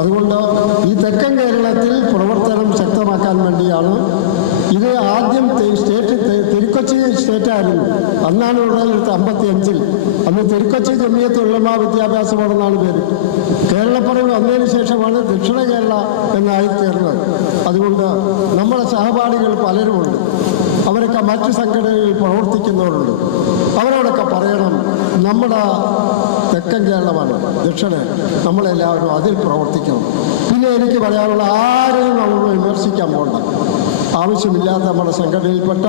അതുകൊണ്ട് ഈ തെക്കൻ കേരളത്തിൽ പ്രവർത്തനം ശക്തമാക്കാൻ വേണ്ടിയാണ് ഇത് ആദ്യം തിരുക്കൊച്ചി സ്റ്റേറ്റായിരുന്നു. അന്നാണ് ഉടലെടുത്ത് 55-ൽ. അന്ന് തിരുക്കൊച്ചി ജമിയത്ത് ഉലമാ വിദ്യാഭ്യാസ ബോർഡ് എന്നാണ് പേര്. കേരളപ്പിറവി വന്നതിന് ശേഷമാണ് ദക്ഷിണ കേരള എന്നായി തീർന്നത്. അതുകൊണ്ട് നമ്മുടെ സഹപാഠികൾ പലരുമുണ്ട്. അവരൊക്കെ മറ്റ് സംഘടനകളിൽ പ്രവർത്തിക്കുന്നവരുണ്ട്. അവരോടൊക്കെ പറയണം, നമ്മുടെ തെക്കൻ കേരളമാണ് ദക്ഷിണ, നമ്മളെല്ലാവരും അതിൽ പ്രവർത്തിക്കണം. പിന്നെ എനിക്ക് പറയാനുള്ള, ആരെയും നമ്മൾ വിമർശിക്കാൻ പോകണ്ട. ആവശ്യമില്ലാത്ത നമ്മുടെ സംഘടനയിൽപ്പെട്ട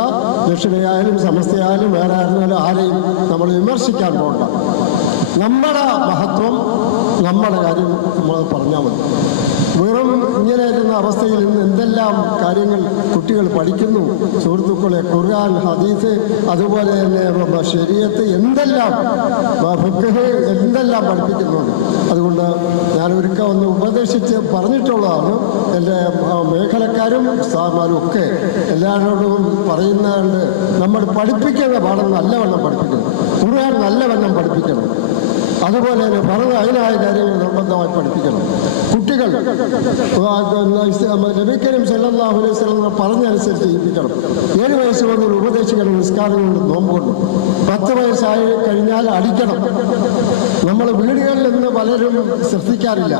ദക്ഷിണയായാലും സമസ്തയായാലും വേറെ ആയിരുന്നാലും ആരെയും നമ്മൾ വിമർശിക്കാൻ പോകണ്ട. നമ്മുടെ മഹത്വം, നമ്മുടെ കാര്യം നമ്മൾ പറഞ്ഞാൽ മതി. വെറും ഇങ്ങനെ ഇരുന്ന അവസ്ഥയിൽ നിന്ന് എന്തെല്ലാം കാര്യങ്ങൾ കുട്ടികൾ പഠിക്കുന്നു. സുഹൃത്തുക്കളെ, ഖുർആൻ, ഹദീസ്, അതുപോലെ തന്നെ ശരീഅത്ത്, എന്തെല്ലാം ഫിഖ്ഹ്, എന്തെല്ലാം പഠിപ്പിക്കുന്നുണ്ട്. അതുകൊണ്ട് ഞാൻ ഒരിക്കൽ ഒന്ന് ഉപദേശിച്ച് പറഞ്ഞിട്ടുള്ളതാണ്. എൻ്റെ മേഖലക്കാരും ഉസ്താദുമാരും ഒക്കെ എല്ലാവരോടും പറയുന്നുണ്ട്, നമ്മൾ പഠിപ്പിക്കുന്ന പാഠം നല്ലവണ്ണം പഠിപ്പിക്കണം. ഖുർആൻ നല്ലവണ്ണം പഠിപ്പിക്കണം. അതുപോലെ തന്നെ പറഞ്ഞ അതിനായ കാര്യങ്ങൾ നിർബന്ധമായി പഠിപ്പിക്കണം. കുട്ടികൾ നബി കരീം സല്ലല്ലാഹു അലൈഹി വസല്ലം പറഞ്ഞനുസരിച്ച് ചെയ്യിപ്പിക്കണം. 7 വയസ്സ് മുതൽ ഉപദേശിക്കണം. നിസ്കാരം കൊണ്ട്, നോമ്പ് കൊണ്ട്. 10 വയസ്സായി കഴിഞ്ഞാൽ അടിക്കണം. നമ്മൾ വീടുകളിൽ നിന്ന് പലരും ശ്രദ്ധിക്കാറില്ല.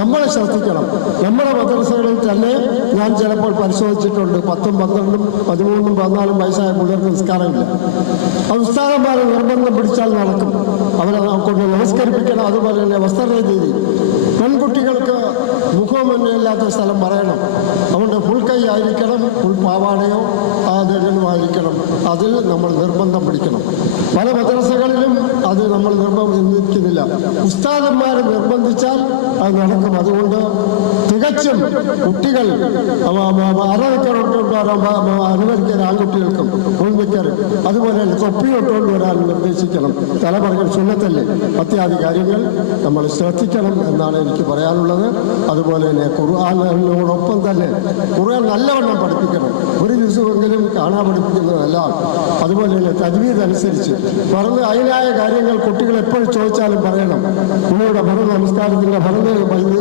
നമ്മളെ ശ്രദ്ധിക്കണം. നമ്മുടെ മദ്രസകളിൽ തന്നെ ഞാൻ ചിലപ്പോൾ പരിശോധിച്ചിട്ടുണ്ട്. 10, 12, 13, 14 വയസ്സായ പിള്ളേർക്ക് നിസ്കാരമില്ല. അത് ഉസ്താദന്മാരെ നിർബന്ധം പിടിച്ചാൽ നടക്കും. അവരെ കൊണ്ട് നമസ്കരിപ്പിക്കണം. അതുപോലെ തന്നെ വസ്ത്രരീതി, പെൺകുട്ടികൾക്ക് മുഖമൊന്നുമില്ലാത്ത സ്ഥലം പറയണം. അതുകൊണ്ട് ഫുൾ കൈ ആയിരിക്കണം, ഫുൾ പാവാടയോ ആദരനുമായിരിക്കണം. അതിൽ നമ്മൾ നിർബന്ധം പിടിക്കണം. പല മദ്രസകളിലും അത് നമ്മൾ നിർബന്ധിക്കുന്നില്ല. ഉസ്താദന്മാർ നിർബന്ധിച്ചാൽ അത് നടക്കും. അതുകൊണ്ട് തികച്ചും കുട്ടികൾ അനുവദിക്കാൻ ആൺകുട്ടികൾക്കും മുൻനിൽക്കർ, അതുപോലെ തൊപ്പിയൊട്ടുകൊണ്ട് വരാൻ നിർദ്ദേശിക്കണം. തലമുറകൾ സുന്നത്തല്ലേ. അത്യാദി കാര്യങ്ങൾ നമ്മൾ ശ്രദ്ധിക്കണം എന്നാണ് എനിക്ക് പറയാനുള്ളത്. അതുപോലെ തന്നെ ഖുർആനോടൊപ്പം തന്നെ ഖുർആൻ നല്ലവണ്ണം പഠിപ്പിക്കണം. ഒരു ദിവസമെങ്കിലും കാണാൻ പഠിപ്പിക്കുന്നതല്ല. അതുപോലെ തന്നെ തജ്വീദ് അനുസരിച്ച് പറഞ്ഞ് അതിനായ കാര്യങ്ങൾ കുട്ടികൾ എപ്പോഴും ചോദിച്ചാലും പറയണം. ഉമ്മയുടെ ഭരണ നമസ്കാരത്തിൻ്റെ ഭരണ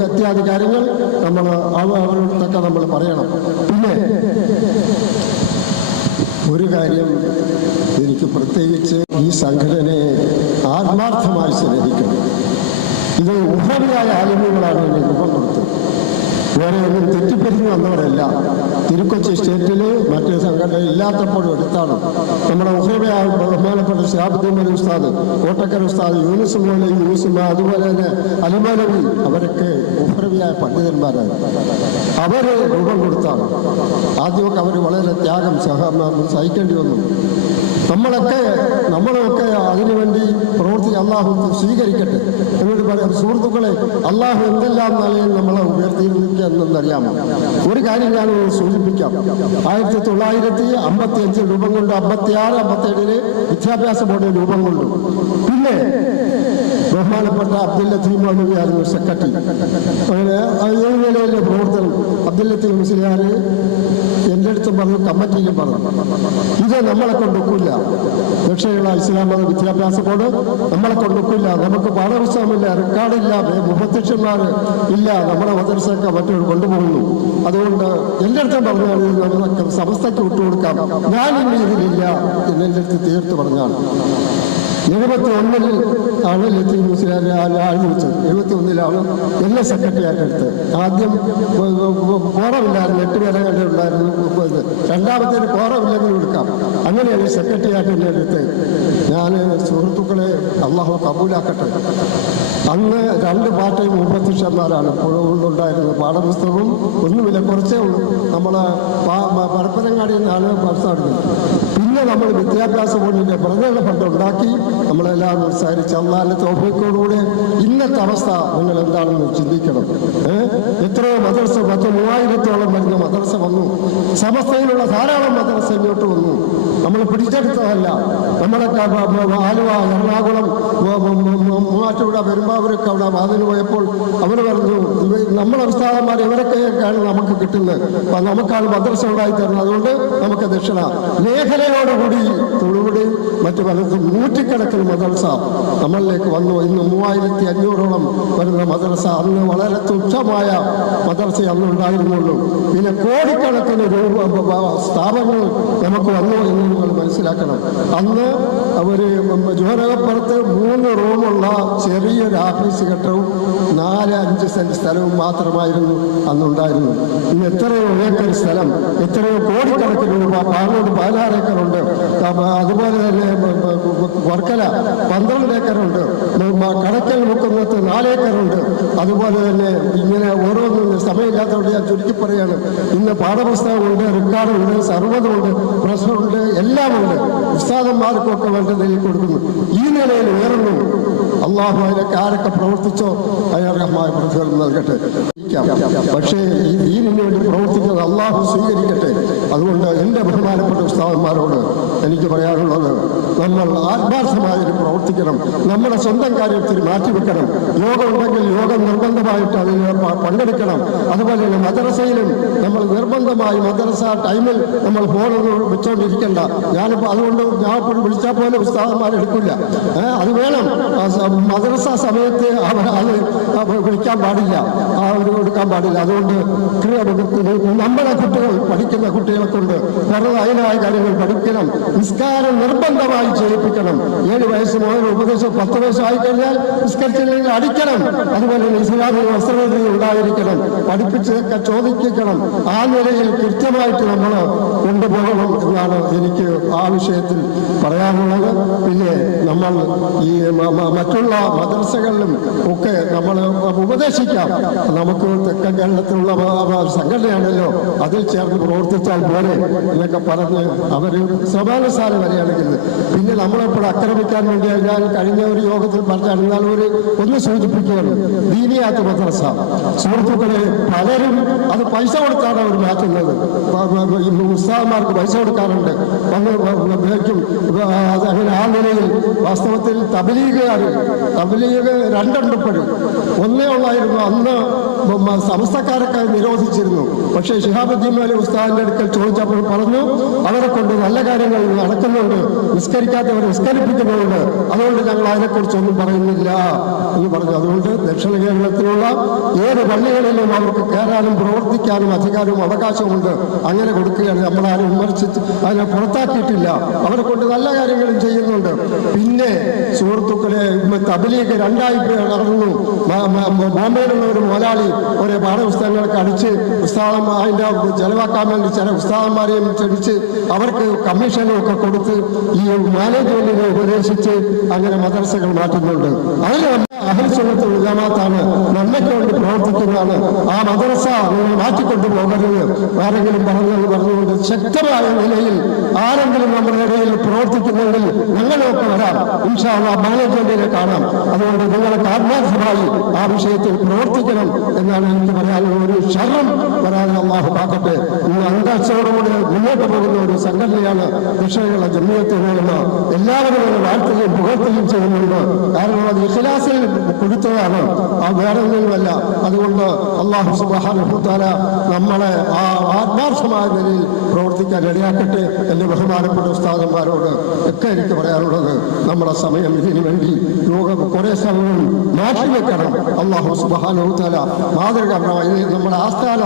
ഇത്യാദി കാര്യങ്ങൾ നമ്മൾ അവരോടൊക്കെ നമ്മൾ പറയണം. പിന്നെ ഒരു കാര്യം എനിക്ക് പ്രത്യേകിച്ച് ഈ സംഘടനയെ ആത്മാർത്ഥമായി സ്നേഹിക്കണം. ഇത് ഉഹ്റവിയായ ആലിമുകളാണ് എന്നെ രൂപം കൊടുത്തത്. വേറെ ഒന്നും തെറ്റിപ്പിരിഞ്ഞു വന്നവരല്ല. തിരുക്കൊച്ചി സ്റ്റേറ്റിൽ മറ്റ് സംഘടന ഇല്ലാത്തപ്പോഴും എടുത്താണ്. നമ്മുടെ ഉഹ്റവിയായ ബഹുമാനപ്പെട്ട ശിഹാബുദ്ദീൻ ഉസ്താദ്, കോട്ടക്കര ഉസ്താദ്, യൂനുസ് മോലി, യൂനുസുമ, അതുപോലെ തന്നെ അലിമാനവി, അവരൊക്കെ ഉഹ്റവിയായ പണ്ഡിതന്മാരാണ്. അവർ രൂപം കൊടുത്താണ്. ആദ്യമൊക്കെ അവർ വളരെ ത്യാഗം സഹിക്കേണ്ടി വന്നു. നമ്മളൊക്കെ അതിനുവേണ്ടി അള്ളാഹു സ്വീകരിക്കട്ടെ എന്നോട് പറയാം. സുഹൃത്തുക്കളെ, അള്ളാഹു എന്തെല്ലാം നിലയിൽ നമ്മളെ ഉയർത്തിയിരിക്കുകയെന്നറിയാമോ? ഒരു കാര്യം ഞാൻ സൂചിപ്പിക്കാം. 1955 രൂപം കൊണ്ട് 56, 57 വിദ്യാഭ്യാസ ബോർഡ് രൂപം കൊണ്ടു. പിന്നെ ബഹുമാനപ്പെട്ട അബ്ദുൽ ലത്തീഫ് മൗലവിയായിരുന്നു സെക്രട്ടറി. അങ്ങനെ ഈ നിലയിലെ പ്രവർത്തനം അബ്ദുൽ ലത്തീഫ് മുസ്ലിയാർ എൻ്റെ അടുത്തും പറഞ്ഞു, കമ്മിറ്റിയിലും പറഞ്ഞു, ഇത് നമ്മളെ കൊണ്ടൊക്കില്ല. ദക്ഷിണ ഇസ്ലാം മത വിദ്യാഭ്യാസ ബോർഡ് നമ്മളെ കൊണ്ടൊക്കില്ല. നമുക്ക് പാഠപുസ്തകമില്ല, റെക്കോർഡില്ല, മുഖത്തച്ഛന്മാർ ഇല്ല. നമ്മുടെ മദ്രസയൊക്കെ മറ്റൊരു കൊണ്ടുപോകുന്നു. അതുകൊണ്ട് എൻ്റെ അടുത്തും പറഞ്ഞാൽ നമുക്ക് സമസ്തയ്ക്ക് വിട്ടുകൊടുക്കാം. ഞാനിന്ന് ഇതിലില്ല എന്ന് എൻ്റെ അടുത്ത് തീർത്ത് പറഞ്ഞാണ്. 71-ൽ ആണ് ലത്തീഫ് മുസ്ലിയാരെ ആഴ്ച 71-ലാണ് എന്നെ സെക്രട്ടറി ആയിട്ട് എടുത്തത്. ആദ്യം കോറമില്ലായിരുന്നു, 8 പേരെ കണ്ടേ ഉണ്ടായിരുന്നു. രണ്ടാമത്തേന് കോറമില്ലെങ്കിലും എടുക്കാം. അങ്ങനെയാണ് സെക്രട്ടറി ആയിട്ട് എന്നെ എടുത്തത്. ഞാൻ സുഹൃത്തുക്കളെ, അള്ളാഹു കബൂലാക്കട്ടെ. അന്ന് 2 പാർട്ടിയും മുപ്പത്തിഷന്മാരാണ് ഉണ്ടായിരുന്നത്. പാഠപുസ്തകവും ഒന്നുമില്ല, കുറച്ചേ ഉള്ളൂ. നമ്മൾ പരപ്പനങ്ങാടിയിൽ നിന്നാണ് നടത്തുന്നത്. പിന്നെ നമ്മൾ വിദ്യാഭ്യാസ ബോർഡിൻ്റെ പ്രചരണ ഫണ്ട് ഉണ്ടാക്കി നമ്മളെല്ലാം സംസാരിച്ച് അള്ളാഹിന്റെ തൗഫീഖോടുകൂടെ ഇന്നത്തെ അവസ്ഥ നിങ്ങൾ എന്താണെന്ന് ചിന്തിക്കണം. എത്രയോ മദ്രസ, 3000-ഓളം വരുന്ന മദ്രസ വന്നു. സമസ്തയിലുള്ള ധാരാളം മദ്രസ ഇങ്ങോട്ട് വന്നു. നമ്മൾ പിടിച്ചെടുത്തതല്ല. നമ്മളൊക്കെ ആലുവ, എറണാകുളം, മൂവാറ്റുപുഴ, പെരുമ്പാവൂരൊക്കെ അവിടെ വാതിന് പോയപ്പോൾ അവർ പറഞ്ഞു, നമ്മളെ ഉസ്താദന്മാർ ഇവരൊക്കെയാണ് നമുക്ക് കിട്ടുന്നത്. അപ്പം നമുക്കാണ് മദ്രസ ഉണ്ടായി തരുന്നത്. അതുകൊണ്ട് നമുക്ക് ദക്ഷിണ മേഖലയോടുകൂടി തൊടുപുഴയും മറ്റു പലർക്കും നൂറ്റിക്കണക്കിന് മദ്രസ നമ്മളിലേക്ക് വന്നു. ഇന്ന് 3500ഓളം വരുന്ന മദ്രസ, അന്ന് വളരെ തുച്ഛമായ മദ്രസ അന്നുണ്ടായിരുന്നുള്ളൂ. പിന്നെ കോടിക്കണക്കിന് സ്ഥാപനങ്ങൾ നമുക്ക് വന്നു എന്ന് നിങ്ങൾ മനസ്സിലാക്കണം. അന്ന് അവർ ജോനകപ്പുറത്ത് 3 റൂമുള്ള ചെറിയൊരു ഓഫീസ് കെട്ടവും 4-5 സെന്റ് സ്ഥലവും മാത്രമായിരുന്നു അന്നുണ്ടായിരുന്നു. ഇന്ന് എത്രയോ ഏക്കർ സ്ഥലം, എത്രയോ കോടിക്കണക്കിന് രൂപ, പാങ്ങോട് 16 ഏക്കറുണ്ട്. അതുപോലെ തന്നെ വർക്കല 12 ഏക്കറുണ്ട്, കടക്കൽ മുക്കുന്നത്ത് 4 ഏക്കറുണ്ട്. അതുപോലെ തന്നെ ഇങ്ങനെ ഓരോന്നും സമയമില്ലാത്തതുകൊണ്ട് ഞാൻ ചുരുക്കി പറയാണ്. ഇന്ന് പാഠപുസ്തകമുണ്ട്, റെക്കോർഡുണ്ട്, സർവ്വതുണ്ട്, പ്രശ്നമുണ്ട്, എല്ലാമുണ്ട്. ഉസ്താദന്മാർക്കൊക്കെ വേണ്ട നിലയിൽ കൊടുക്കുന്നു. ഈ നിലയിൽ ഉയർന്നു അള്ളാഹു അതിനൊക്കെ ആരൊക്കെ പ്രവർത്തിച്ചോ അയാളമായ പ്രതിഫലം നൽകട്ടെ. പക്ഷേ ഈ ദീനിന് വേണ്ടി പ്രവർത്തിക്കുന്നത് അള്ളാഹു സ്വീകരിക്കട്ടെ. അതുകൊണ്ട് എൻ്റെ ബഹുമാനപ്പെട്ട ഉസ്താദന്മാരോട് എനിക്ക് പറയാനുള്ളത്, നമ്മൾ ആത്മാർത്ഥമായി പ്രവർത്തിക്കണം. നമ്മുടെ സ്വന്തം കാര്യത്തിൽ മാറ്റിവെക്കണം. യോഗം ഉണ്ടെങ്കിൽ യോഗം നിർബന്ധമായിട്ട് അതിൽ പങ്കെടുക്കണം. അതുപോലെ തന്നെ മദ്രസയിലും നമ്മൾ നിർബന്ധമായി മദ്രസ ടൈമിൽ നമ്മൾ ഫോണൊന്നും വെച്ചോണ്ടിരിക്കണ്ട. ഞാനിപ്പോൾ അതുകൊണ്ട് ഞാൻ ഇപ്പോൾ വിളിച്ചാൽ പോലെ ഉസ്താദന്മാരെടുക്കില്ല. അത് വേണം. മദ്രസ സമയത്ത് അത് വിളിക്കാൻ പാടില്ല, എടുക്കാൻ പാടില്ല. അതുകൊണ്ട് നമ്മളെ കുട്ടികൾ പഠിക്കുന്ന കുട്ടികളെ കൊണ്ട് അതിനായ കാര്യങ്ങൾ പഠിക്കണം. നിസ്കാരം നിർബന്ധമായി ചെയ്യിപ്പിക്കണം. 7 വയസ്സ് മുതൽ ഉപദേശം 10 വയസ്സായി കഴിഞ്ഞാൽ നിസ്കരിച്ചില്ലെങ്കിൽ അടിക്കണം. അതുപോലെ തന്നെ ഇസ്ലാമിക വസ്ത്രരീതി ഉണ്ടായിരിക്കണം. പഠിപ്പിച്ചതൊക്കെ ചോദിക്കണം. ആ നിലയിൽ കൃത്യമായിട്ട് നമ്മൾ കൊണ്ടുപോകണം എന്നാണ് എനിക്ക് ആ വിഷയത്തിൽ പറയാനുള്ളത്. പിന്നെ നമ്മൾ ഈ മറ്റുള്ള മദ്രസകളിലും ഒക്കെ നമ്മൾ ഉപദേശിക്കാം. നമുക്ക് തെക്കൻ കേരളത്തിലുള്ള സംഘടനയാണല്ലോ, അതിൽ ചേർന്ന് പ്രവർത്തിച്ചാൽ പോലെ എന്നൊക്കെ പറഞ്ഞ് അവർ സമാനുസാരം വരെയാണെങ്കിൽ പിന്നെ നമ്മളെപ്പോഴും ആക്രമിക്കാൻ വേണ്ടി ഞാൻ കഴിഞ്ഞ ഒരു യോഗത്തിൽ പറഞ്ഞാൽ ഒന്ന് സൂചിപ്പിക്കുകയാണ്. ദീനിയാത്ത് മദ്രസ സുഹൃത്തുക്കളെ, പലരും അത് പൈസ കൊടുത്താണ് അവർ മാറ്റുന്നത്. ഉസ്താദന്മാർക്ക് പൈസ കൊടുക്കാറുണ്ട്, ഉപയോഗിക്കും. അങ്ങനെ ആ നിലയിൽ വാസ്തവത്തിൽ തബ്ലീഗുകാർ 2 ഉണ്ടപ്പോഴും ഒന്നേ ഉള്ളായിരുന്നു. അന്ന് സമസ്തക്കാരൊക്കെ നിരോധിച്ചിരുന്നു. പക്ഷേ ശിഹാബുദ്ദീൻ അലി ഉസ്താദിന്റെ അടുക്കൽ ചോദിച്ചപ്പോൾ പറഞ്ഞു, അവരെ കൊണ്ട് നല്ല കാര്യങ്ങൾ നടക്കുന്നുണ്ട്, നിസ്കരിക്കാത്തവർ നിസ്കരിപ്പിക്കുന്നുണ്ട്, അതുകൊണ്ട് ഞങ്ങൾ അതിനെക്കുറിച്ചൊന്നും പറയുന്നില്ല എന്ന് പറഞ്ഞു. അതുകൊണ്ട് ദക്ഷിണ കേരളത്തിലുള്ള ഏത് പള്ളികളിലും അവർക്ക് കയറാനും പ്രവർത്തിക്കാനും അധികാരവും അവകാശമുണ്ട്. അങ്ങനെ കൊടുക്കുകയാണ്. നമ്മളാരും വിമർശിച്ച് അതിനെ പുറത്താക്കിയിട്ടില്ല. അവരെ കൊണ്ട് നല്ല കാര്യങ്ങളും ചെയ്യുന്നുണ്ട്. പിന്നെ സുഹൃത്തുക്കളെ, തബ്ലീഗ് 2 നടന്നു. ബോംബെയിലുള്ള ഒരു മുതലാളി ഒരു പാഠപുസ്തകങ്ങളൊക്കെ അടിച്ച് അതിൻ്റെ ചെലവാക്കാൻ വേണ്ടി ചില ഉസ്താദന്മാരെയും ക്ഷണിച്ച് അവർക്ക് കമ്മീഷനും ഒക്കെ കൊടുത്ത് ഈ മാനേജ്മെന്റിനെ ഉപദേശിച്ച് അങ്ങനെ മദ്രസകൾ മാറ്റുന്നുണ്ട്. അതിന് അഹ്ലുൽ സുന്നത്തുൽ ജമാഅത്താണ് നന്മയ്ക്ക് വേണ്ടി പ്രവർത്തിക്കുന്നതാണ്. ആ മദ്രസ നിങ്ങൾ മാറ്റിക്കൊണ്ടു പോകരുത്. ആരെങ്കിലും പറഞ്ഞുകൊണ്ട് ശക്തമായ നിലയിൽ ആരെങ്കിലും നമ്മുടെ ഇടയിൽ പ്രവർത്തിക്കുന്നെങ്കിൽ ഞങ്ങളൊക്കെ വരാം. ഇൻഷാ അല്ലാഹ് മാനേജ്മെന്റിനെ കാണാം. അതുകൊണ്ട് നിങ്ങൾക്ക് ആത്മാർത്ഥമായി ആ വിഷയത്തിൽ പ്രവർത്തിക്കണം എന്നാണ് എനിക്ക് പറയാനുള്ള. ഒരു ഷർറും വരാതെ അല്ലാഹു കാക്കട്ടെ. ഇന്ന് അന്തസ്സോടുകൂടി മുന്നോട്ട് പോകുന്ന ഒരു സംഘടനയാണ് ദക്ഷിണ ജമിയത്ത് ഉലമ. എല്ലാവരും വാഴ്ത്തുകയും പുകഴ്ത്തുകയും ചെയ്യുന്നുണ്ട്. കാരണം അത് ഇഖ്ലാസിൽ കൊടുത്തതാണ്, ആ വേറെ ഒന്നുമല്ല. അതുകൊണ്ട് അല്ലാഹു സുബ്ഹാനഹു വ തആല നമ്മളെ ആ ആത്മാർത്ഥമായ നിലയിൽ പ്രവർത്തിക്കാൻ ഇടയാക്കട്ടെ. എൻ്റെ ബഹുമാനപ്പെട്ട ഉസ്താദന്മാരോട് ഒക്കെ എനിക്ക് പറയാനുള്ളത്, നമ്മുടെ സമയം ഇതിനു വേണ്ടി കുറെ സമയം മാറ്റിവെക്കണം. അല്ലാഹു സുബ്ഹാനഹു വ തആല മാതൃകപരമായി നമ്മുടെ ആസ്ഥാന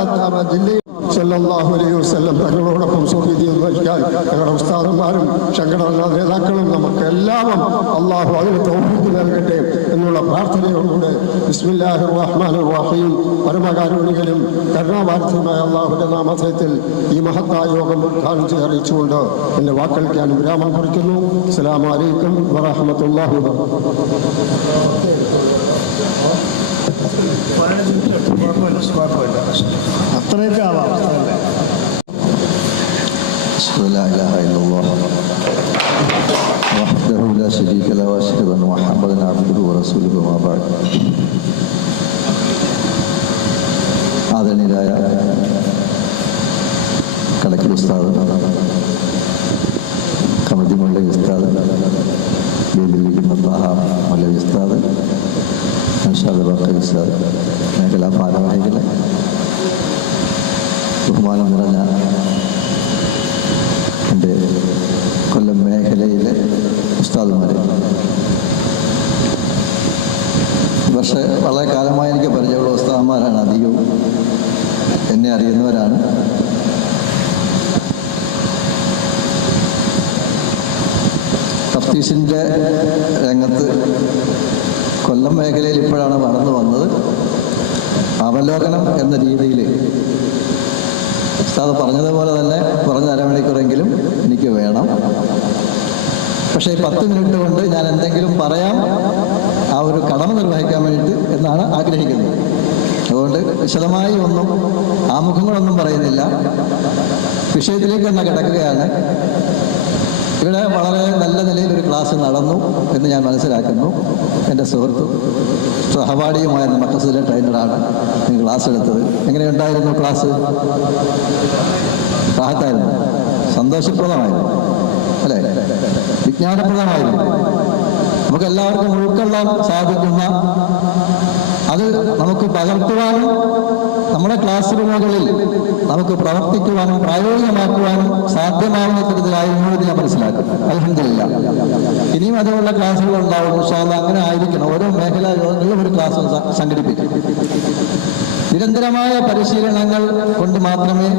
ജില്ലയിൽ സല്ലല്ലാഹു അലൈഹി വസല്ലം തങ്ങളോടൊപ്പം സ്വീകരിക്കാൻ ഞങ്ങളുടെ ഉസ്താദന്മാരും സംഘടനാ നേതാക്കളും നമുക്ക് എല്ലാവരും അല്ലാഹു അതിന് തൗഫീഖ് നൽകട്ടെ എന്നുള്ള പ്രാർത്ഥനയോടുകൂടെ ബിസ്മില്ലാഹിർ റഹ്മാനിർ റഹീം. പരമകാരുണികനും കരുണാവാരിധിയുമായ അല്ലാഹുവിന്റെ നാമത്തിൽ ഈ മഹത്തായ യോഗം ഉദ്ഘാടനം ചെയ്ത് അറിയിച്ചുകൊണ്ട് എൻ്റെ വാക്കുകൾക്ക് ഞാൻ വിരാമം കുറിക്കുന്നു. അസ്സലാമു അലൈക്കും വറഹ്മത്തുള്ളാഹി അത്രയൊക്കെ ആവാം. ആദരണീയരായ കളക്ടർ ഉസ്താദ്, കമിറ്റി മൗലവി ഉസ്താദ്, വേദിയിലിരിക്കുന്ന മൗലവി ഉസ്താദ്, ഉസ്താദ്, മേഖലാ ഭാരവാഹികളെ, ഉസ്താദന്മാരാണ് അധികവും, എന്നെ അറിയുന്നവരാണ്. തഫ്തീഷിൻ്റെ രംഗത്ത് കൊല്ലം മേഖലയിൽ ഇപ്പോഴാണ് വളർന്നു വന്നത്. അവലോകനം എന്ന രീതിയിൽ ഉസ്താദ് പറഞ്ഞതുപോലെ തന്നെ കുറഞ്ഞ അരമണിക്കൂറെങ്കിലും എനിക്ക് വേണം. പക്ഷേ 10 മിനിറ്റ് കൊണ്ട് ഞാൻ എന്തെങ്കിലും പറയാം, ആ ഒരു കടമ നിർവഹിക്കാൻ വേണ്ടിയിട്ട് എന്നാണ് ആഗ്രഹിക്കുന്നത്. അതുകൊണ്ട് വിശദമായി ഒന്നും ആമുഖങ്ങളൊന്നും പറയുന്നില്ല, വിഷയത്തിലേക്ക് തന്നെ കിടക്കുകയാണ്. ഇവിടെ വളരെ നല്ല നിലയിൽ ഒരു ക്ലാസ് നടന്നു എന്ന് ഞാൻ മനസ്സിലാക്കുന്നു. എൻ്റെ സുഹൃത്തും സഹപാഠിയുമായ മദ്രസയിലെ ട്രെയിനറാണ് ക്ലാസ് എടുത്തത്. എങ്ങനെയുണ്ടായിരുന്നു ക്ലാസ്? റാഹത്തായിരുന്നു, സന്തോഷപ്രദമായിരുന്നു, അല്ലേ? വിജ്ഞാനപ്രദമായിരുന്നു. നമുക്ക് എല്ലാവർക്കും ഉൾക്കൊള്ളാൻ സാധിക്കുന്ന, അത് നമുക്ക് പകർത്തുവാനും നമ്മുടെ ക്ലാസ് റൂമുകളിൽ നമുക്ക് പ്രവർത്തിക്കുവാനും പ്രായോഗികമാക്കുവാനും സാധ്യമാവുന്ന തരത്തിലായിരുന്നു എന്ന് ഞാൻ മനസ്സിലാക്കും. അൽഹംദുലില്ലാഹ്. ഇനിയും അതുപോലുള്ള ക്ലാസ്സുകൾ ഉണ്ടാവും. ഇൻഷാ അല്ലാഹ് അങ്ങനെ ആയിരിക്കണം. ഓരോ മേഖലാ യോഗങ്ങളിലും ഒരു ക്ലാസ് സംഘടിപ്പിക്കും. നിരന്തരമായ പരിശീലനങ്ങൾ കൊണ്ട് മാത്രമേ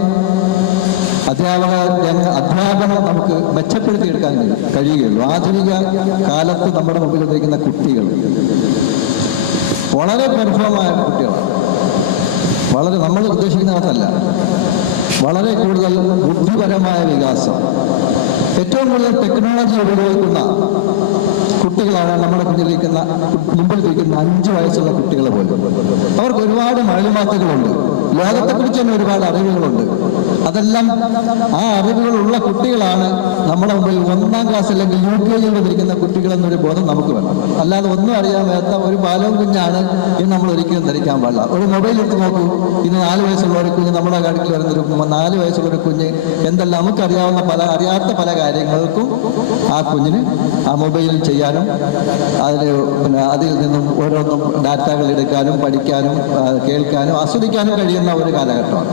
അധ്യാപനം നമുക്ക് മെച്ചപ്പെടുത്തിയെടുക്കാൻ കഴിയുകയുള്ളൂ. ആധുനിക കാലത്ത് നമ്മുടെ മുമ്പിൽ ഉപയോഗിക്കുന്ന കുട്ടികൾ വളരെ പരിഭവമായ കുട്ടികളാണ്. വളരെ നമ്മൾ ഉദ്ദേശിക്കുന്നതല്ല, വളരെ കൂടുതൽ ബുദ്ധിപരമായ വികാസം, ഏറ്റവും കൂടുതൽ ടെക്നോളജി ഉപയോഗിക്കുന്ന കുട്ടികളാണ് നമ്മുടെ മുമ്പിലിരിക്കുന്ന 5 വയസ്സുള്ള കുട്ടികളെ പോലും. അവർക്ക് ഒരുപാട് മാലുമാത്തുകളുണ്ട്, ലോകത്തെക്കുറിച്ച് തന്നെ ഒരുപാട് അറിവുകളുണ്ട്. അതെല്ലാം ആ അറിവുകളുള്ള കുട്ടികളാണ് നമ്മുടെ മുമ്പിൽ 1ാം ക്ലാസ് അല്ലെങ്കിൽ UKG ഇരിക്കുന്ന കുട്ടികളെന്നൊരു ബോധം നമുക്ക് വേണം. അല്ലാതെ ഒന്നും അറിയാൻ മേത്ത ഒരു ബാലവും കുഞ്ഞാണ് എന്ന് നമ്മൾ ഒരിക്കലും ധരിക്കാൻ പാടില്ല. ഒരു മൊബൈൽ എടുത്ത് നോക്കൂ. ഇന്ന് 4 വയസ്സുള്ള ഒരു കുഞ്ഞ് നമ്മുടെ അടുക്കൽ വരുന്നൊരു 4 വയസ്സുള്ള ഒരു കുഞ്ഞ് എന്തെല്ലാം നമുക്കറിയാവുന്ന അറിയാത്ത പല കാര്യങ്ങൾക്കും ആ കുഞ്ഞിന് ആ മൊബൈലിൽ ചെയ്യാനും അതിൽ നിന്നും ഓരോന്നും ഡാറ്റകൾ എടുക്കാനും പഠിക്കാനും കേൾക്കാനും ആസ്വദിക്കാനും കഴിയുന്ന ഒരു കാലഘട്ടമാണ്.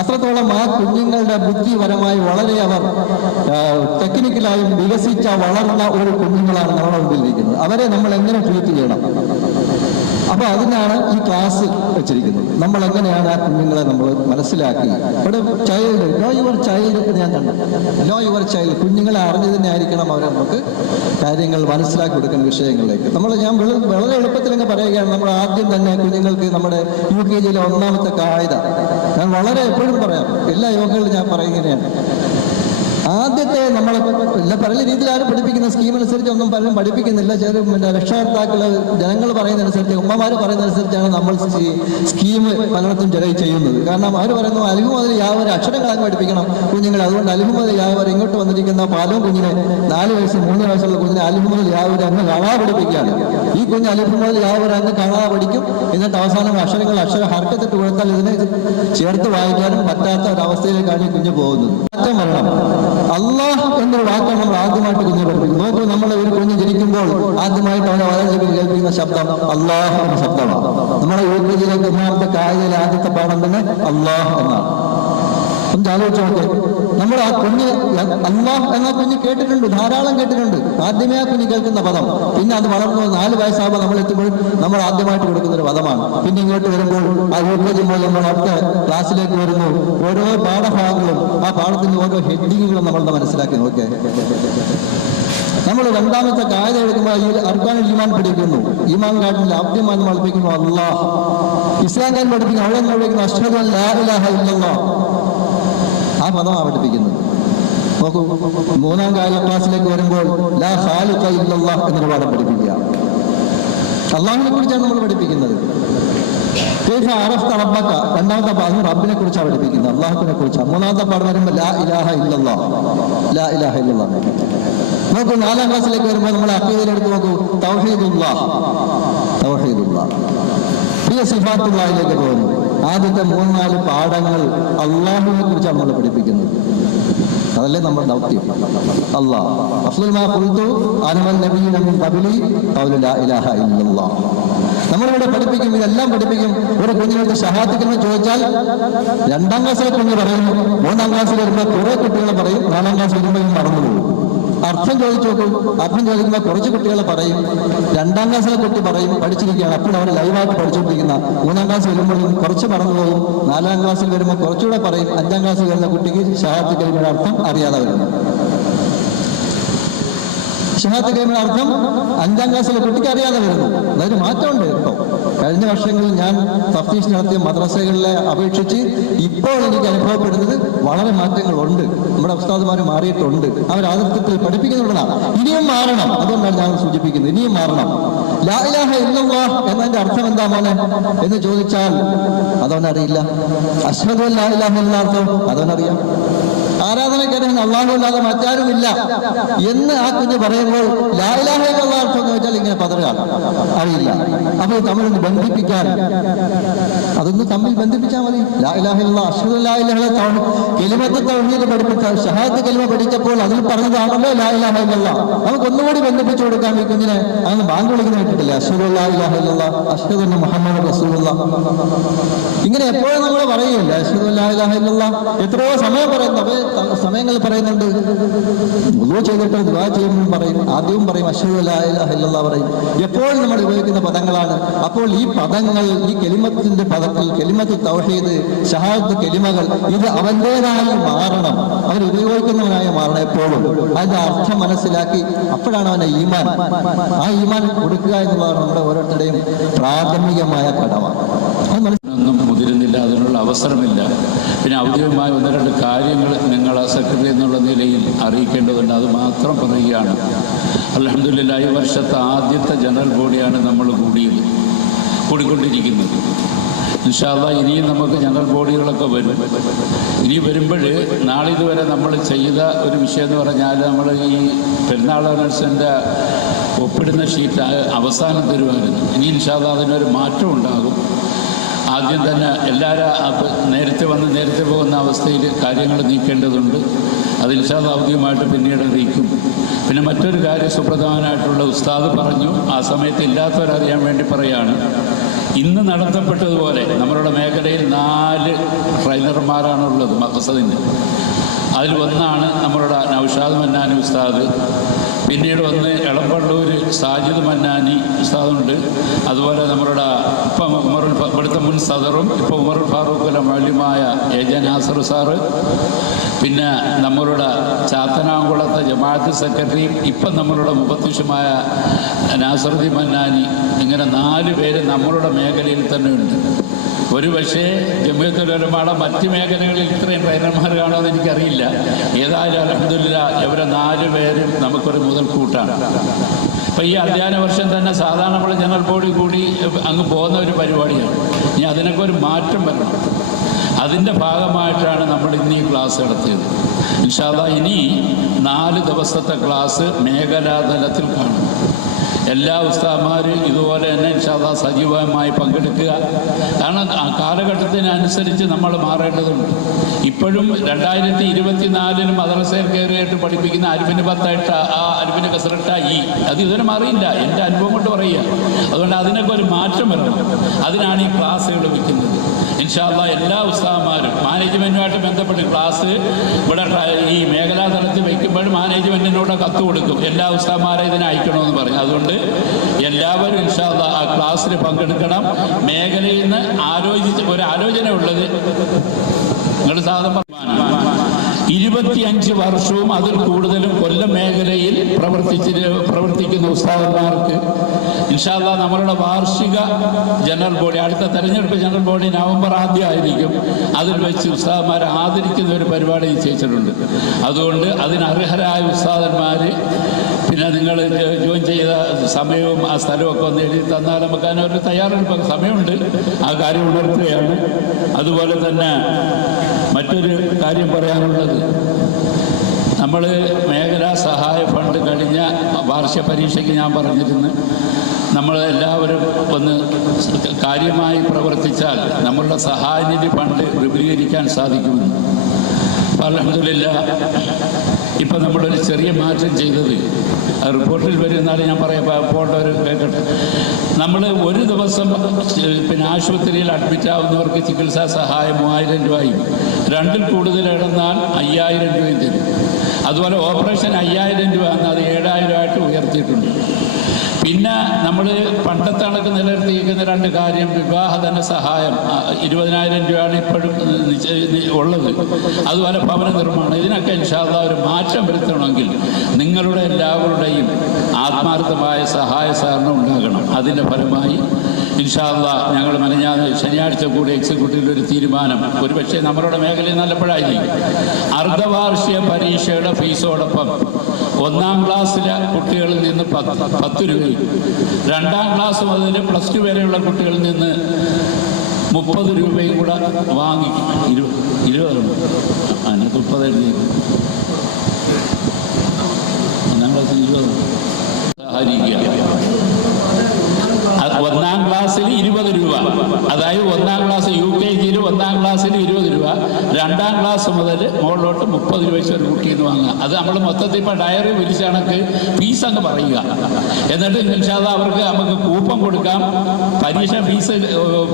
അത്രത്തോളം ആ കുഞ്ഞുങ്ങളുടെ ബുദ്ധിപരമായി വളരെ അവർ ടെക്നിക്കലായും വികസിച്ച വളർന്ന ഒരു കുഞ്ഞുങ്ങളാണ് നമ്മുടെ മുമ്പിലിരിക്കുന്നത്. അവരെ നമ്മൾ എങ്ങനെ ട്രീറ്റ് ചെയ്യണം? അപ്പൊ അതിനാണ് ഈ ക്ലാസ് വെച്ചിരിക്കുന്നത്. നമ്മൾ എങ്ങനെയാണ് ആ കുഞ്ഞുങ്ങളെ നമ്മൾ മനസ്സിലാക്കി, ഇവിടെ ചൈൽഡ് നോ യുവർ ചൈൽഡ് എന്ന് ഞാൻ കണ്ടു. നോ യുവർ ചൈൽഡ്, കുഞ്ഞുങ്ങളെ അറിഞ്ഞു തന്നെ ആയിരിക്കണം അവരെ നമുക്ക് കാര്യങ്ങൾ മനസ്സിലാക്കി കൊടുക്കുന്ന വിഷയങ്ങളിലേക്ക്. ഞാൻ വളരെ എളുപ്പത്തിലൊക്കെ പറയുകയാണ്. നമ്മൾ ആദ്യം തന്നെ കുഞ്ഞുങ്ങൾക്ക് നമ്മുടെ UKGയിലെ 1ാമത്തെ കായിക ഞാൻ വളരെ എപ്പോഴും പറയാം, എല്ലാ യോഗകളിലും ഞാൻ പറയുകയാണ്. ആദ്യത്തെ നമ്മളെ പല രീതിയിൽ ആരും പഠിപ്പിക്കുന്ന സ്കീം അനുസരിച്ച് ഒന്നും പലരും പഠിപ്പിക്കുന്നില്ല. രക്ഷകർത്താക്കള് ജനങ്ങൾ പറയുന്നതനുസരിച്ച്, ഉമ്മമാർ പറയുന്നതനുസരിച്ചാണ് നമ്മൾ സ്കീം പലയിടത്തും ചെയ്യുന്നത്. കാരണം അവർ പറയുന്നു അലിഹു മുതൽ യാവരെ അക്ഷരങ്ങളാക്കി പഠിപ്പിക്കണം കുഞ്ഞുങ്ങളെ. അതുകൊണ്ട് അലിഹു മുതൽ യാവരെ ഇങ്ങോട്ട് വന്നിരിക്കുന്ന പാലവും കുഞ്ഞിനെ 4 വയസ്സ് 3 വയസ്സുള്ള കുഞ്ഞിനെ അലിഹു മുതൽ യാവരെ അങ്ങ് കാണാതെ പഠിപ്പിക്കുകയാണ്. ഈ കുഞ്ഞ് അലിഹു മുതൽ യാവരെ അങ്ങ് കാണാതെ പഠിക്കും. എന്നിട്ട് അവസാനം അക്ഷര ഹർക്കത്തിട്ട് കൊടുത്താൽ ഇതിനെ ചേർത്ത് വായിക്കാനും പറ്റാത്ത ഒരവസ്ഥയിലേക്കാണ് ഈ കുഞ്ഞ് പോകുന്നത്. മാറ്റം വരണം. അള്ളാഹ് എന്നൊരു വാക്കാണ് നമ്മൾ ആദ്യമായിട്ട് കുഞ്ഞ് പഠിപ്പിക്കുന്നത്. നോക്കൂ, നമ്മളെ ഒരു കുഞ്ഞ് ജനിക്കുമ്പോൾ ആദ്യമായിട്ട് അവനെ വളരെ കേൾപ്പിക്കുന്ന ശബ്ദം അള്ളാഹ് എന്ന ശബ്ദമാണ്. നമ്മുടെ UKGയിലെ 1ാമത്തെ കായികയിലെ ആദ്യത്തെ പാഠം തന്നെ അള്ളാഹ് എന്നാണ്. ഒന്ന് ആലോചിച്ച് നോക്കേ, നമ്മൾ ആ കുഞ്ഞ് അള്ളാഹ് എന്ന കുഞ്ഞ് കേട്ടിട്ടുണ്ട്, ധാരാളം കേട്ടിട്ടുണ്ട്. ആദ്യമേ ആ കുഞ്ഞ് കേൾക്കുന്ന പദം, പിന്നെ അത് വളർന്നു 4 വയസ്സാകുമ്പോൾ നമ്മൾ എത്തുമ്പോൾ നമ്മൾ ആദ്യമായിട്ട് കൊടുക്കുന്ന ഒരു പദമാണ്. പിന്നെ ഇങ്ങോട്ട് വരുമ്പോൾ ആ UKG മുതൽ നമ്മൾ അടുത്ത ക്ലാസ്സിലേക്ക് വരുന്നു. ഓരോ പാഠഭാഗങ്ങളും ആ പാഠത്തിന്റെ ഓരോ ഹെഡിങ്ങുകളും നമ്മളുടെ മനസ്സിലാക്കി നോക്കിയാൽ നമ്മൾ 2ാമത്തെ കാര്യം എടുക്കുമ്പോൾ ഈ അർക്കാനുൽ ഈമാൻ പഠിക്കുന്നു. ഈമാൻ കാർഡിൽ ആദ്യമായി നമ്മൾ പഠിപ്പിക്കുന്നു അള്ളാഹ്. ഇസ്ലാം കാര്യം പഠിപ്പിക്കുന്നു, അവിടെ നമ്മൾ പഠിക്കുന്നു അഷ്ഹദു അൻ ലാ ഇലാഹ ഇല്ലല്ലാഹ്. ആ പദമാണ് പഠിപ്പിക്കുന്നത്. നോക്കൂ, 3ാം ക്ലാസ്സിലേക്ക് വരുമ്പോൾ ലാ ഖാലിഖ ഇല്ലല്ലാഹ് എന്നൊരു പാഠം പഠിപ്പിക്കുക. അള്ളാഹുവിനെ കുറിച്ചാണ് നമ്മൾ പഠിപ്പിക്കുന്നത്. കൈഫ അറഫ്ത റബ്ബക, 2ാമത്തെ പാഠം റബ്ബിനെ കുറിച്ചാണ് പഠിപ്പിക്കുന്നത്, അള്ളാഹുവിനെ കുറിച്ചാണ്. 3ാമത്തെ പാഠം വരുമ്പോൾ ലാ ഇലാഹ ഇല്ലല്ലാഹ്, ലാ ഇലാഹ ഇല്ലല്ലാഹ്. നോക്കൂ, 4ാം ക്ലാസ്സിലേക്ക് വരുമ്പോൾ നമ്മൾ അഖീദയിലെടുത്ത് നോക്കൂ, തൗഹീദുല്ലാഹ്, തൗഹീദുല്ലാഹ്. പ്രിയ സിഫാത്തുല്ലാഹിലേക്ക് പോകുന്നു. ആദ്യത്തെ 3-4 പാഠങ്ങൾ അള്ളാഹുവിനെ കുറിച്ചാണ് നമ്മൾ പഠിപ്പിക്കുന്നത്. അതല്ലേ നമ്മുടെ ദൗത്യം. അല്ലാഹ് അഫ്ളൽ മാ ഖുൽതു അന വൻ നബിയ്യുന മിൻ ഖബ്ലി ഖൗലു ലാ ഇലാഹ ഇല്ലല്ലാഹ്. നമ്മളിവിടെ പഠിപ്പിക്കും, ഇതെല്ലാം പഠിപ്പിക്കും. ഒരു കുഞ്ഞിനോട് ഷഹാദത്ത് ചോദിച്ചാൽ 2ാം ക്ലാസ്സിലെ കുഞ്ഞ് പറയും, 3ാം ക്ലാസ്സിൽ വരുമ്പോൾ കുറെ കുട്ടികൾ പറയും, 4ാം ക്ലാസ്സിൽ വരുമ്പോൾ മറന്നു പോകും. അർത്ഥം ചോദിച്ചു നോക്കും. അർത്ഥം ചോദിക്കുമ്പോൾ കുറച്ച് കുട്ടികൾ പറയും, 2ാം ക്ലാസ്സിലെ കുട്ടി പറയും പഠിച്ചിരിക്കുകയാണ്, അപ്പോൾ അവർ ലൈവായിട്ട് പഠിച്ചുകൊണ്ടിരിക്കുന്ന. 3ാം ക്ലാസ് വരുമ്പോഴും കുറച്ച് മറന്നു പോകും. 4ാം ക്ലാസ്സിൽ വരുമ്പോൾ കുറച്ചുകൂടെ പറയും. 5ാം ക്ലാസ്സിൽ വരുന്ന കുട്ടിക്ക് ഷഹാദത്ത് കലിമയുടെ അർത്ഥം അറിയാതെ വരുന്നു. ഷഹാദത്ത് കലിമയുടെ അർത്ഥം 5ാം ക്ലാസ്സിലെ കുട്ടിക്ക് അറിയാതെ വരുന്നു. അതായത് മാറ്റമുണ്ട് കേട്ടോ. കഴിഞ്ഞ വർഷങ്ങളിൽ ഞാൻ തഫ്തീഷ് നടത്തിയ മദ്രസകളിലെ അപേക്ഷിച്ച് ഇപ്പോൾ എനിക്ക് അനുഭവപ്പെടുന്നത് വളരെ മാറ്റങ്ങളുണ്ട്. നമ്മുടെ ഉസ്താദുമാർ മാറിയിട്ടുണ്ട്. അവർ ആദർശത്തിൽ പഠിപ്പിക്കുന്നുള്ളതാണ്. ഇനിയും മാറണം. അതുകൊണ്ടാണ് ഞാൻ സൂചിപ്പിക്കുന്നത്, ഇനിയും മാറണം. ലാ ഇലാഹ ഇല്ലല്ലാഹ് എന്നതിന്റെ അർത്ഥം എന്താ മോനെ എന്ന് ചോദിച്ചാൽ അതവനറിയില്ല. അശ്ഹദു അൻ ലാ ഇലാഹ ഇല്ലല്ലാഹ് അർത്ഥം അതവനറിയാം. ആരാധനയ്ക്കറിയാൻ അള്ളാഹു അല്ലാതെ മറ്റാരുമില്ല എന്ന് ആ കുഞ്ഞ് പറയുമ്പോൾ ലാ ഇലാഹ ഇല്ലല്ലാഹ് അർത്ഥം എന്ന് വെച്ചാൽ ഇങ്ങനെ പതറുകയാണ്, അറിയില്ല. അപ്പോൾ തമ്മിലൊന്ന് ബന്ധിപ്പിക്കാൻ, അതൊന്ന് തമ്മിൽ ബന്ധിപ്പിച്ചാൽ മതി. ലാ ഇലാഹ ഇല്ലല്ലാഹ് അശ്ഹദു ലാ ഇലാഹ ഇല്ലല്ലാഹ് കലിമത്ത് തൗഹീദ് പഠിപ്പിച്ച ഷഹാദത്ത് കലിമ പഠിച്ചപ്പോൾ അതിൽ പറഞ്ഞതാണല്ലോ ലാ ഇലാഹ ഇല്ലല്ലാഹ്. നമുക്കൊന്നുകൂടി ബന്ധിപ്പിച്ചു കൊടുക്കാൻ ഈ കുഞ്ഞിനെ അന്ന് ബാങ്ക് വിളിക്കുന്ന കേട്ടിട്ടില്ല, അശ്ഹദു ലാ ഇലാഹ ഇല്ലല്ലാഹ് അശ്ഹദു അന്ന മുഹമ്മദ് റസൂലുള്ളാഹ്. ഇങ്ങനെ എപ്പോഴും നമ്മൾ പറയില്ല അശ്ഹദു ലാ ഇലാഹ ഇല്ലല്ലാഹ്. എത്രയോ സമയം പറയുന്നു, സമയങ്ങൾ പറയുന്നുണ്ട്. വുളൂ ചെയ്തിട്ട് ദുആ ചെയ്യുമ്പോൾ പറയും, ആദ്യവും പറയും അശ്ഹദു ലാ ഇലാഹ ഇല്ലല്ലാഹ് പറയും. എപ്പോഴും നമ്മൾ ഉപയോഗിക്കുന്ന പദങ്ങളാണ്. അപ്പോൾ ഈ പദങ്ങൾ, ഈ കലിമത്തിന്റെ പദത്തിൽ കലിമത്ത് തൗഹീദ്, ഷഹാദത്ത് കലിമകൾ, ഇത് അവൻ്റേതായി മാറണം, അവർ ഉപയോഗിക്കുന്നവനായി മാറണം എപ്പോഴും. അതിന്റെ അർത്ഥം മനസ്സിലാക്കി അപ്പോഴാണ് അവന്റെ ഈമാൻ. ആ ഈമാൻ കൊടുക്കുക എന്നുള്ളതാണ് നമ്മുടെ ഓരോരുത്തരുടെയും പ്രാഥമികമായ കടമ. ഒന്നും മുതിരുന്നില്ല, അതിനുള്ള അവസരമില്ല. പിന്നെ ഔദ്യോഗികമായ 1-2 കാര്യങ്ങൾ നിങ്ങൾ സെക്രട്ടറി എന്നുള്ള നിലയിൽ അറിയിക്കേണ്ടതുണ്ട്. അത് മാത്രം പറയുകയാണ്. അൽഹംദുലില്ലാഹ് ഈ വർഷത്തെ ആദ്യത്തെ ജനറൽ ബോഡിയാണ് നമ്മൾ കൂടിക്കൊണ്ടിരിക്കുന്നത്. ഇൻഷാ അല്ലാഹ് ഇനിയും നമുക്ക് ജനറൽ ബോഡികളൊക്കെ വരും. ഇനി വരുമ്പോൾ നാളിതുവരെ നമ്മൾ ചെയ്ത ഒരു വിഷയം എന്ന് പറഞ്ഞാൽ, നമ്മൾ ഈ പെരുന്നാൾ നഴ്സിൻ്റെ ഒപ്പിടുന്ന ഷീറ്റ് അവസാനം തരുമായിരുന്നു. ഇനി ഇൻഷാ അല്ലാഹ് അതിനൊരു മാറ്റം ഉണ്ടാകും. ആദ്യം തന്നെ എല്ലാവരും നേരത്തെ പോകുന്ന അവസ്ഥയിൽ കാര്യങ്ങൾ നീക്കേണ്ടതുണ്ട്. അത് ഇൻഷാ അല്ലാഹ് ഔദ്യോഗികമായിട്ട് പിന്നീട് അറിയിക്കും. പിന്നെ മറ്റൊരു കാര്യം സുപ്രധാനമായിട്ടുള്ള ഉസ്താദ് പറഞ്ഞു, ആ സമയത്ത് ഇല്ലാത്തവരറിയാൻ വേണ്ടി പറയാണ്. ഇന്ന് നടത്തപ്പെട്ടതുപോലെ നമ്മളുടെ മേഖലയിൽ 4 ട്രെയിനർമാരാണുള്ളത് മഖ്സദിന്. അതിൽ ഒന്നാണ് നമ്മളുടെ നൗഷാദ് മന്നാനി ഉസ്താദ്, പിന്നീട് ഒന്ന് എളമ്പള്ളൂർ സാജിദ് മന്നാനി ഉസ്താദുണ്ട്, അതുപോലെ നമ്മളുടെ ഇപ്പം ഇവിടുത്തെ മുൻ സദറും ഇപ്പം ഉമറുൽ ഫാറൂഖിലെ മൗലിമായ AJ നാസർ സാറ്, പിന്നെ നമ്മളുടെ ചാത്തനാംകുളത്തെ ജമാഅത്ത് സെക്രട്ടറിയും ഇപ്പം നമ്മളുടെ മുഫത്തിഷുമായ നാസറുദ്ദീൻ മന്നാനി. ഇങ്ങനെ 4 പേര് നമ്മളുടെ മേഖലയിൽ തന്നെ ഉണ്ട്. ഒരു പക്ഷേ ജമിയത്തുൽ ഉലമയുടെ മറ്റ് മേഖലകളിൽ ഇത്രയും ട്രെയിനർമാർ കാണുമെന്ന് എനിക്കറിയില്ല. ഏതായാലും അൽഹംദുലില്ലാഹ് ഇവരെ 4 പേരും നമുക്കൊരു മുതൽക്കൂട്ടാണ്. അപ്പം ഈ അധ്യയന വർഷം തന്നെ സാധാരണ നമ്മൾ ജനറൽ ബോഡി കൂടി അങ്ങ് പോകുന്ന ഒരു പരിപാടിയാണ്. ഇനി അതിനൊക്കെ ഒരു മാറ്റം വരണം. അതിൻ്റെ ഭാഗമായിട്ടാണ് നമ്മൾ ഇന്ന് ഈ ക്ലാസ് നടത്തിയത്. ഇൻഷാ അല്ലാഹ് ഇനി 4 ദിവസത്തെ ക്ലാസ് മേഖലാതലത്തിൽ കാണും. എല്ലാ ഉസ്താദുമാരും ഇതുപോലെ തന്നെ ഇൻഷാ അല്ലാഹ് സജീവമായി പങ്കെടുക്കുക. കാരണം ആ കാലഘട്ടത്തിനനുസരിച്ച് നമ്മൾ മാറേണ്ടതുണ്ട്. ഇപ്പോഴും 2024 മദ്രസയിൽ കയറിയിട്ട് പഠിപ്പിക്കുന്ന അരിവിന് 10 ആ അരിവിന് കസറട്ട ഈ അത് ഇതുവരെ മാറിയില്ല. എൻ്റെ അനുഭവം കൊണ്ട് പറയുക. അതുകൊണ്ട് അതിനൊക്കെ ഒരു മാറ്റം വരണം. അതിനാണ് ഈ ക്ലാസ്സുകൾ വയ്ക്കുന്നത്. ഇൻഷാ അല്ലാഹ് എല്ലാ ഉസ്താദുമാരും മാനേജ്മെൻറ്റുമായിട്ട് ബന്ധപ്പെട്ട് ക്ലാസ് ഇവിടെ ഈ മേഖലാതലത്തിൽ വയ്ക്കുമ്പോൾ മാനേജ്മെൻറ്റിനോട് കത്ത് കൊടുക്കും, എല്ലാ ഉസ്താദുമാരെ ഇതിനെ അയക്കണമെന്ന് പറയും. അതുകൊണ്ട് എല്ലാവരും ഇൻഷാ അല്ലാഹ് ആ ക്ലാസ്സിൽ പങ്കെടുക്കണം. മേഖലയിൽ നിന്ന് ഒരു ആലോചന ഉള്ളത്, നിങ്ങൾ സാധാരണ 25 വർഷവും അതിൽ കൂടുതലും കൊല്ലം മേഖലയിൽ പ്രവർത്തിക്കുന്ന ഉസ്താദന്മാർക്ക് ഇൻഷാ അല്ലാഹ് നമ്മളുടെ വാർഷിക ജനറൽ ബോഡി, അടുത്ത തെരഞ്ഞെടുപ്പ് ജനറൽ ബോഡി നവംബർ ആദ്യമായിരിക്കും. അതിൽ വെച്ച് ഉസ്താദന്മാരെ ആദരിക്കുന്ന ഒരു പരിപാടി നിശ്ചയിച്ചിട്ടുണ്ട്. അതുകൊണ്ട് അതിനർഹരായ ഉസ്താദന്മാർ, പിന്നെ നിങ്ങൾ ജോയിൻ ചെയ്ത സമയവും ആ സ്ഥലമൊക്കെ ഒന്ന് എഴുതി തന്നാൽ നമുക്ക് അതിനൊരു തയ്യാറെടുപ്പ് സമയമുണ്ട്. ആ കാര്യം ഉണർത്തുകയാണ്. അതുപോലെ തന്നെ മറ്റൊരു കാര്യം പറയാനുള്ളത്, നമ്മൾ മേഖലാ സഹായ ഫണ്ട് കഴിഞ്ഞ വാർഷിക പരീക്ഷയ്ക്ക് ഞാൻ പറഞ്ഞിരുന്നു, നമ്മൾ എല്ലാവരും ഒന്ന് കാര്യമായി പ്രവർത്തിച്ചാൽ നമ്മളുടെ സഹായനിധി ഫണ്ട് വിപുലീകരിക്കാൻ സാധിക്കുമെന്ന്. അൽഹംദുലില്ലാഹ് ഇപ്പം നമ്മളൊരു ചെറിയ മാറ്റം ചെയ്തത് റിപ്പോർട്ടിൽ വരുന്നാലും ഞാൻ പറയാം, പോട്ടെ ഒരു കേൾക്കട്ടെ. നമ്മൾ ഒരു ദിവസം പിന്നെ ആശുപത്രിയിൽ അഡ്മിറ്റ് ആവുന്നവർക്ക് ചികിത്സാ സഹായം 3000 രൂപയും, 2ൽ കൂടുതൽ ഇടന്നാൽ 5000 രൂപയും തരും. അതുപോലെ ഓപ്പറേഷൻ 5000 രൂപ എന്ന് അത് 7000 ആയിട്ട് ഉയർത്തിയിട്ടുണ്ട്. പിന്നെ നമ്മൾ പണ്ടത്തെ കണക്ക് നിലനിർത്തിയിരിക്കുന്ന 2 കാര്യം, വിവാഹധന സഹായം 20,000 രൂപയാണ് ഇപ്പോഴും ഉള്ളത്. അതുപോലെ ഭവന നിർമ്മാണം. ഇതിനൊക്കെ ഇൻഷാ അല്ലാഹ് ഒരു മാറ്റം വരുത്തണമെങ്കിൽ നിങ്ങളുടെ എല്ലാവരുടെയും ആത്മാർത്ഥമായ സഹായ സഹകരണം ഉണ്ടാകണം. അതിൻ്റെ ഫലമായി ഇൻഷാ അല്ലാഹ് ഞങ്ങൾ ശനിയാഴ്ച കൂടി എക്സിക്യൂട്ടീവിൽ ഒരു തീരുമാനം, ഒരുപക്ഷെ നമ്മളുടെ മേഖലയിൽ നല്ലപ്പോഴായിരിക്കും, അർദ്ധവാർഷിക പരീക്ഷയുടെ ഫീസോടൊപ്പം 1ാം ക്ലാസ്സിലെ കുട്ടികളിൽ നിന്ന് 10 രൂപയും 2ാം ക്ലാസ് മുതൽ +2 വരെയുള്ള കുട്ടികളിൽ നിന്ന് 30 രൂപയും കൂടെ വാങ്ങി 20 അതിനകത്ത് 30 എഴുതി 1ാം ക്ലാസ്സിൽ 20 സഹായിക്കുക. 1ാം ക്ലാസ്സിൽ 20 രൂപ, അതായത് 1ാം ക്ലാസ് UKGയിൽ 1ാം ക്ലാസ്സിൽ 20 രൂപ, 2ാം ക്ലാസ് മുതൽ മുകളിലോട്ട് 30 രൂപ വെച്ച് ഒരു കുട്ടിയിൽ നിന്ന് വാങ്ങുക. അത് നമ്മൾ മൊത്തത്തിൽ ഇപ്പോൾ ഡയറി വിളിച്ച കണക്ക് ഫീസ് അങ്ങ് പറയുക. എന്നിട്ട് ഇൻഷാ അല്ലാഹ് അവർക്ക് നമുക്ക് കൂപ്പൺ കൊടുക്കാം. പരീക്ഷ ഫീസ്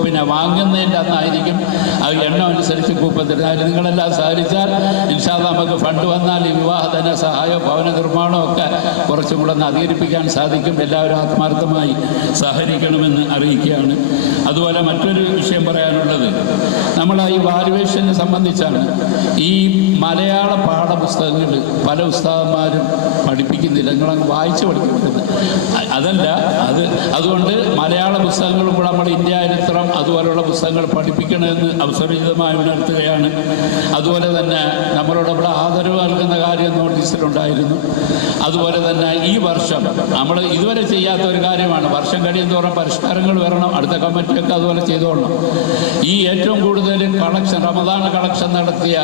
പിന്നെ വാങ്ങുന്നതിൻ്റെ അന്നായിരിക്കും അത് എണ്ണം അനുസരിച്ച് കൂപ്പൺ തരുന്നത്. നിങ്ങളെല്ലാം സഹകരിച്ചാൽ ഇൻഷാ അല്ലാഹ് നമുക്ക് ഫണ്ട് വന്നാൽ ഈ വിവാഹധന സഹായം ഭവന നിർമ്മാണവും ഒക്കെ കുറച്ചും കൂടെ ഒന്ന് അധികരിപ്പിക്കാൻ സാധിക്കും. എല്ലാവരും ആത്മാർത്ഥമായി സഹകരിക്കണമെന്ന് അറിയിക്കുകയാണ്. അതുപോലെ മറ്റൊരു വിഷയം പറയാനുള്ളത്, നമ്മൾ ഈ വാലുവേഷനെ സംബന്ധിച്ചാണ്. ഈ മലയാള പാഠപുസ്തകങ്ങൾ പല ഉസ്താദന്മാരും പഠിപ്പിക്കുന്നില്ല, നിങ്ങളങ്ങ് വായിച്ച് പഠിക്കുന്നത് അതല്ല. അതുകൊണ്ട് മലയാള പുസ്തകങ്ങളും കൂടെ നമ്മൾ ഇന്ത്യ ചരിത്രം അതുപോലെയുള്ള പുസ്തകങ്ങൾ പഠിപ്പിക്കണമെന്ന് അവസരോചിതമായി ഉണർത്തുകയാണ്. അതുപോലെ തന്നെ നമ്മളോട് ഇവിടെ ആദരവ് നൽകുന്ന കാര്യം നോട്ടീസിലുണ്ടായിരുന്നു. അതുപോലെ തന്നെ ഈ വർഷം നമ്മൾ ഇതുവരെ ചെയ്യാത്ത ഒരു കാര്യമാണ്, വർഷം കഴിയുന്നതോറും പരിഷ്കാരങ്ങൾ വരണം. അടുത്ത കമ്മിറ്റിയൊക്കെ അതുപോലെ ചെയ്തോളണം. ഈ ഏറ്റവും കൂടുതൽ കളക്ഷൻ, റമദാൻ കളക്ഷൻ നടത്തിയ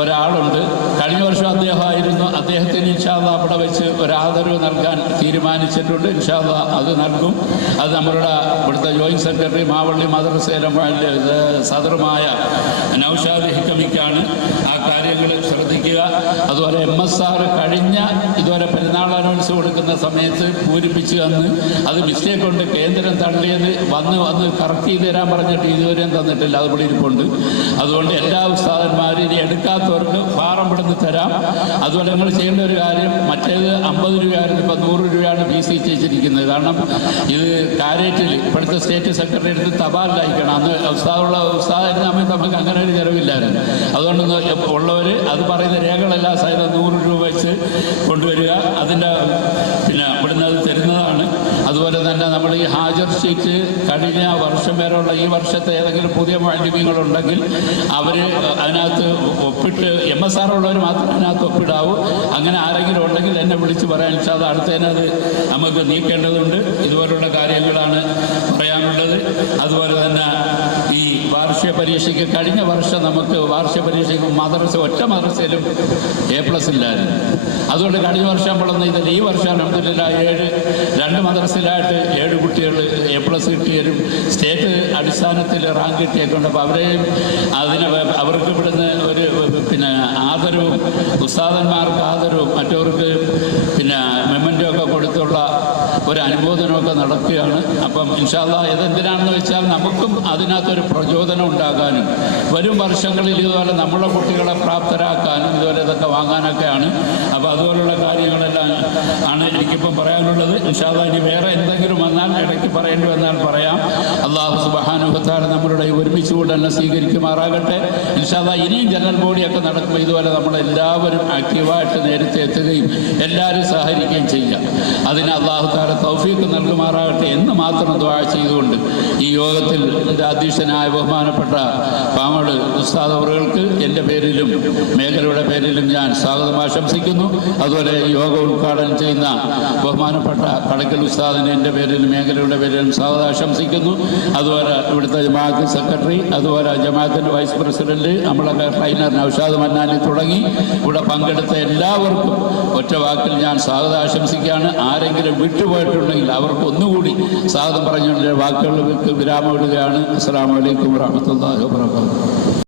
ഒരാളുണ്ട്. കഴിഞ്ഞ വർഷം അദ്ദേഹമായിരുന്നു. അദ്ദേഹത്തിന് ഇൻഷാ അല്ലാഹ് അവിടെ വെച്ച് ഒരു ആദരവ് നൽകാൻ തീരുമാനിച്ചിട്ടുണ്ട്. ഇൻഷാ അല്ലാഹ് അത് നൽകും. അത് നമ്മളുടെ ഇവിടുത്തെ ജോയിന്റ് സെക്രട്ടറി മാവള്ളി മദ്രസയിലെ സദറുമായ നൗഷാദ് ഹിക്കമിക്കാണ് ആ കാര്യങ്ങൾ ശ്രദ്ധിക്കുക. അതുപോലെ MSR കഴിഞ്ഞ ഇതുവരെ പെരുന്നാൾ അനൗൺസ് കൊടുക്കുന്ന സമയത്ത് പൂരിപ്പിച്ച് തന്ന് അത് മിസ്റ്റേക്ക് കൊണ്ട് കേന്ദ്രം തള്ളിയത് വന്ന് കറക്റ്റ് ചെയ്ത് തരാൻ പറഞ്ഞിട്ട് ഇതുവരെയും തന്നിട്ടില്ല. അതുപോലെ ഇരിപ്പുണ്ട്. അതുകൊണ്ട് എല്ലാ ഉസ്താദന്മാരും ഇനി എടുക്കാത്തവർക്ക് ഫാറം ഇവിടുന്ന് തരാം. അതുപോലെ നിങ്ങൾ ചെയ്യേണ്ട ഒരു കാര്യം, മറ്റേത് 50 രൂപയായിരുന്നു, ഇപ്പം 100 രൂപയാണ് ഫീസ് നിശ്ചയിച്ചിരിക്കുന്നത്. കാരണം ഇത് കാര്യറ്റിൽ ഇപ്പോഴത്തെ സ്റ്റേറ്റ് സെക്രട്ടറി എടുത്ത് തപാലിലയക്കണം. അന്ന് ഉസ്താദായിരുന്ന സമയത്ത് നമുക്ക് അങ്ങനെ ഒരു ചിലവില്ലായിരുന്നു. അതുകൊണ്ട് ഉള്ളവർ അത് പറയുന്ന രേഖകളെല്ലാം സഹിതം 100 രൂപ വെച്ച് കൊണ്ടുവരിക. അതിൻ്റെ പിന്നെ ഇവിടുന്ന് അത് തരുന്നതാണ്. അതുപോലെ തന്നെ നമ്മൾ ഈ ഹാജർ ഷീറ്റ് കഴിഞ്ഞ വർഷം വരെയുള്ള ഈ വർഷത്തെ ഏതെങ്കിലും പുതിയ മാലിന്യങ്ങളുണ്ടെങ്കിൽ അവർ അതിനകത്ത് ഒപ്പിട്ട് MSR ഉള്ളവർ മാത്രമേ അതിനകത്ത് ഒപ്പിടാവൂ. അങ്ങനെ ആരെങ്കിലും ഉണ്ടെങ്കിൽ എന്നെ വിളിച്ച് പറയാൻ ഇൻഷാല്ലാഹ് അടുത്തതിനത് നമുക്ക് നീക്കേണ്ടതുണ്ട്. ഇതുപോലുള്ള കാര്യങ്ങളാണ് പറയാനുള്ളത്. അതുപോലെ തന്നെ ഈ വാർഷിക പരീക്ഷയ്ക്ക് കഴിഞ്ഞ വർഷം നമുക്ക് വാർഷിക പരീക്ഷയ്ക്ക് ഒറ്റ മദ്രസയിലും A+ ഇല്ലായിരുന്നു. അതുകൊണ്ട് കഴിഞ്ഞ വർഷം നമ്മളൊന്നും ഇതിൽ ഈ വർഷം അൽഹംദുലില്ലാഹ് 2 മദ്രസയിലായിട്ട് 7 കുട്ടികൾ A+ കിട്ടിയവരും സ്റ്റേറ്റ് അടിസ്ഥാനത്തിൽ റാങ്ക് കിട്ടിയേക്കൊണ്ട് അപ്പോൾ അവരെയും അവർക്ക് ഇവിടുന്ന് ഒരു പിന്നെ ആദരവും ഉസ്താദന്മാർക്ക് ആദരവും മറ്റവർക്ക് പിന്നെ മെമ്മൻ്റോ ഒക്കെ കൊടുത്തുള്ള ഒരു അനുമോദനമൊക്കെ നടക്കുകയാണ്. അപ്പം ഇൻഷാ അല്ലാഹ് ഇതെന്തിനാണെന്ന് വെച്ചാൽ നമുക്കും അതിനകത്തൊരു പ്രചോദനം ഉണ്ടാകാനും വരും വർഷങ്ങളിൽ ഇതുപോലെ നമ്മളെ കുട്ടികളെ പ്രാപ്തരാക്കാനും ഇതുപോലെ ഇതൊക്കെ വാങ്ങാനൊക്കെയാണ്. അപ്പോൾ അതുപോലുള്ള കാര്യങ്ങളെല്ലാം ആണ് എനിക്കിപ്പം പറയാനുള്ളത്. ഇൻഷാ അല്ലാഹ് ഇനി വേറെ എന്തെങ്കിലും വന്നാൽ ഇടയ്ക്ക് പറയേണ്ടി വന്നാൽ പറയാം. അല്ലാഹു സുബ്ഹാനഹു വ തആല നമ്മളുടെ ഒരുമിച്ചുകൂടെ തന്നെ സ്വീകരിക്കുമാറാകട്ടെ. ഇൻഷാ അല്ലാഹ് ഇനിയും ജനറൽ ബോഡിയൊക്കെ നടക്കുമ്പോൾ ഇതുപോലെ നമ്മളെല്ലാവരും ആക്റ്റീവായിട്ട് നേരത്തെ എത്തുകയും എല്ലാവരും സഹകരിക്കുകയും ചെയ്യുക. അതിന് അല്ലാഹു തആല തൗഫീഖ് നൽകുമാറാകട്ടെ എന്ന് മാത്രം ദുആ ചെയ്തുകൊണ്ട് ഈ യോഗത്തിൽ എൻ്റെ അധ്യക്ഷനായ ബഹുമാനപ്പെട്ട പാമട് ഉസ്താദ് അവറുകൾക്ക് എൻ്റെ പേരിലും മേഖലയുടെ പേരിലും ഞാൻ സ്വാഗതം ആശംസിക്കുന്നു. അതുപോലെ യോഗ ഉദ്ഘാടനം ചെയ്യുന്ന ബഹുമാനപ്പെട്ട കടക്കൽ ഉസ്താദിന് എൻ്റെ പേരിലും മേഖലയുടെ പേരിലും സ്വാഗതം ആശംസിക്കുന്നു. അതുപോലെ ഇവിടുത്തെ ജമാഅത്ത് സെക്രട്ടറി, അതുപോലെ ജമാഅത്തിൻ്റെ വൈസ് പ്രസിഡന്റ്, നമ്മളെ ട്രെയിനർ നൗഷാദ് മന്നാനി തുടങ്ങി ഇവിടെ പങ്കെടുത്ത എല്ലാവർക്കും ഒറ്റ വാക്കിൽ ഞാൻ സ്വാഗതം ആശംസിക്കുകയാണ്. ആരെങ്കിലും വിട്ടുപോയിട്ടുണ്ടെങ്കിൽ അവർക്ക് ഒന്നുകൂടി സ്വാഗതം പറഞ്ഞുകൊണ്ട് വാക്കുകളിൽ വിരാമം ഇടുകയാണ്. അസ്സലാമു അലൈക്കും വറഹ്മത്തുള്ളാഹി വബറകാതുഹു.